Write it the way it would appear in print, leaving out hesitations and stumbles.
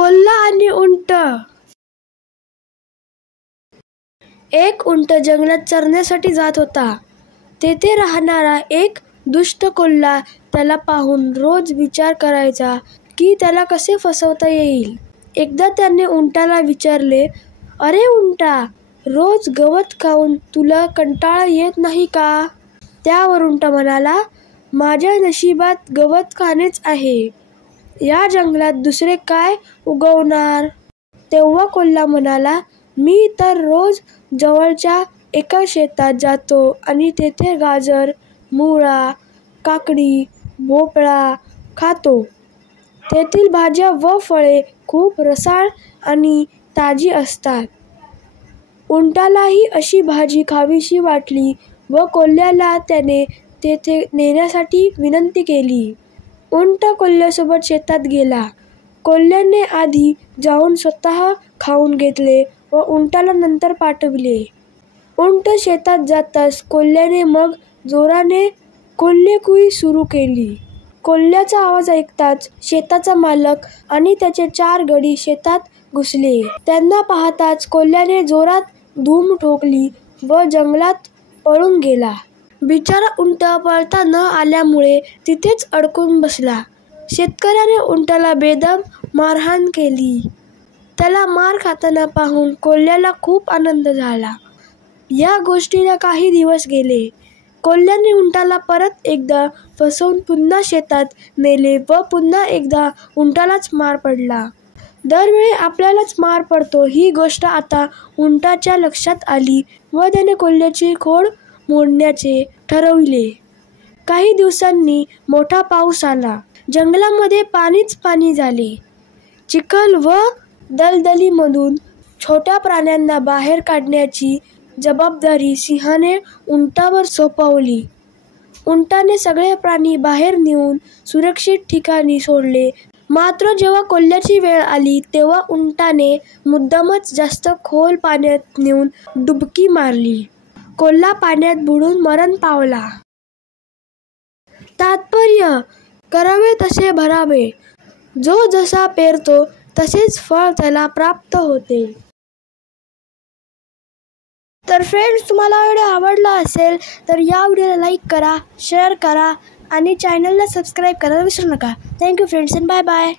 कोल्हा आणि उंट. एक उंट जंगलात चरण्यासाठी जात होता. तेथे राहणारा एक दुष्ट कोल्हा त्याला पाहून रोज विचार करायचा की त्याला कसे फसवता येईल. एकदा त्याने उंटाला विचारले, "अरे उंटा, रोज गवत खाऊन तुला कंटाळा येत नाही का?" त्यावर उंट म्हणाला, "माझ्या नशिबात गवत खाणेच आहे. या जंगलात दुसरे काय उगवणार?" तेव्हा कोल्हा म्हणाला, "मी तर रोज जवळच्या एका शेतात जातो आणि तेथे गाजर, मुळा, काकडी, भोपळा खातो. तेथील भाज्या व फळे खूप रसाळ आणि ताजी असतात." उंटालाही अशी भाजी खावीशी वाटली व कोल्ह्याला त्याने तेथे नेण्यासाठी विनंती केली. उंट कोल्ह्यासोबत शेतात गेला. कोल्ह्याने आधी जाऊन स्वतः खाऊन घेतले व उंटाला नंतर पाठविले. उंट शेतात जाताच कोल्ह्याने मग जोराने कोल्हेकुई सुरू केली. कोल्ह्याचा आवाज ऐकताच शेताचा मालक आणि त्याचे 4 गडी शेतात घुसले. त्यांना पाहताच कोल्ह्याने जोरात धूम ठोकली व जंगलात पळून गेला. बिचारा उंट पळता न आल्यामुळे तिथेच अडकून बसला. शेतकऱ्याने उंटाला बेदम मारहाण केली. त्याला मार खाताना पाहून कोल्ह्याला खूप आनंद झाला. या गोष्टीला काही दिवस गेले. कोल्ह्याने उंटाला परत एकदा फसवून पुन्हा शेतात नेले व पुन्हा एकदा उंटालाच मार पडला. दरवेळी आपल्यालाच मार पडतो ही गोष्ट आता उंटाच्या लक्षात आली व त्याने कोल्ह्याची खोड मोडण्याचे ठरविले. काही दिवसांनी मोठा पाऊस आला. जंगलामध्ये पाणीच पाणी झाले. चिखल व दलदलीमधून छोट्या प्राण्यांना बाहेर काढण्याची जबाबदारी सिंहाने उंटावर सोपवली. उंटाने सगळे प्राणी बाहेर नेऊन सुरक्षित ठिकाणी सोडले. मात्र जेव्हा कोल्ह्याची वेळ आली तेव्हा उंटाने मुद्दामच जास्त खोल पाण्यात नेऊन डुबकी मारली. कोल्हा पाण्यात बुडून मरण पावला. तात्पर्य: करावे तसे भरावे. जो जसा पेरतो तसेच फळ त्याला प्राप्त होते. तर फ्रेंड्स, तुम्हाला व्हिडिओ आवडला असेल तर या व्हिडिओला लाईक करा, शेअर करा आणि चॅनलला सबस्क्राईब करायला विसरू नका. Thank you friends and bye bye.